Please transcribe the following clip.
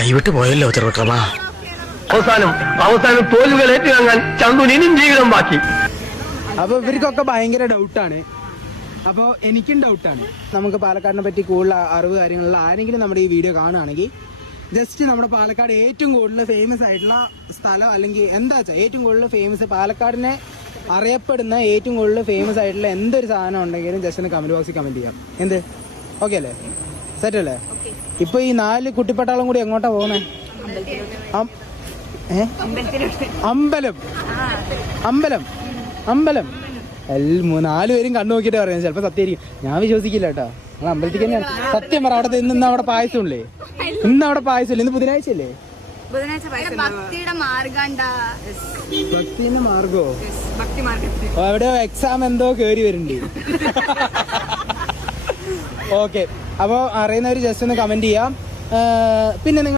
കൈവിട്ട് പോയല്ലോ ചെറുട്ടമാ. അവസാനം തോൽവികൾ ഏറ്റുവാങ്ങാൻ ചന്തുന് ഇനിയും ജീവിതം ബാക്കി. അപ്പൊ ഇവർക്കൊക്കെ ഭയങ്കര ഡൗട്ടാണ്. അപ്പോൾ എനിക്കും ഡൗട്ടാണ്. നമുക്ക് പാലക്കാടിനെ പറ്റി കൂടുതൽ അറിവ് കാര്യങ്ങളുള്ള ആരെങ്കിലും നമ്മുടെ ഈ വീഡിയോ കാണുകയാണെങ്കിൽ ജസ്റ്റ് നമ്മുടെ പാലക്കാട് ഏറ്റവും കൂടുതൽ ഫേമസ് ആയിട്ടുള്ള സ്ഥലം, അല്ലെങ്കിൽ എന്താ വെച്ചാൽ ഏറ്റവും കൂടുതൽ ഫേമസ് പാലക്കാടിനെ അറിയപ്പെടുന്ന ഏറ്റവും കൂടുതൽ ഫേമസ് ആയിട്ടുള്ള എന്തൊരു സാധനം ഉണ്ടെങ്കിലും ജസ്റ്റ് ഒന്ന് കമന്റ് ബോക്സിൽ കമന്റ് ചെയ്യാം. എന്ത് ഓക്കെ അല്ലേ? സെറ്റ് അല്ലേ? ഇപ്പൊ ഈ 4 കുട്ടിപ്പട്ടാളം കൂടി എങ്ങോട്ടാ പോകുന്നേ? അമ്പലം അമ്പലം അമ്പലം 4 പേരും കണ്ണു നോക്കിയിട്ട് പറയാം. ചിലപ്പോ സത്യമായിരിക്കും, ഞാൻ വിശ്വസിക്കില്ല കേട്ടോ. നമ്മൾ അമ്പലത്തിൽ തന്നെയാണ്. സത്യം പറ, അവിടെ ഇന്ന് അവിടെ പായസം ഇല്ലേ? ഇന്ന് അവിടെ പായസം ഇല്ല. ഇന്ന് ബുധനാഴ്ച അല്ലേ? ഭക്തിന്റെ മാർഗോ? എവിടെയോ എക്സാം എന്തോ കേറി വരുന്നുണ്ട്. ഓക്കെ, അപ്പൊ അറിയുന്നവര് ജസ്റ്റ് ഒന്ന് കമന്റ് ചെയ്യാം. പിന്നെ നിങ്ങൾ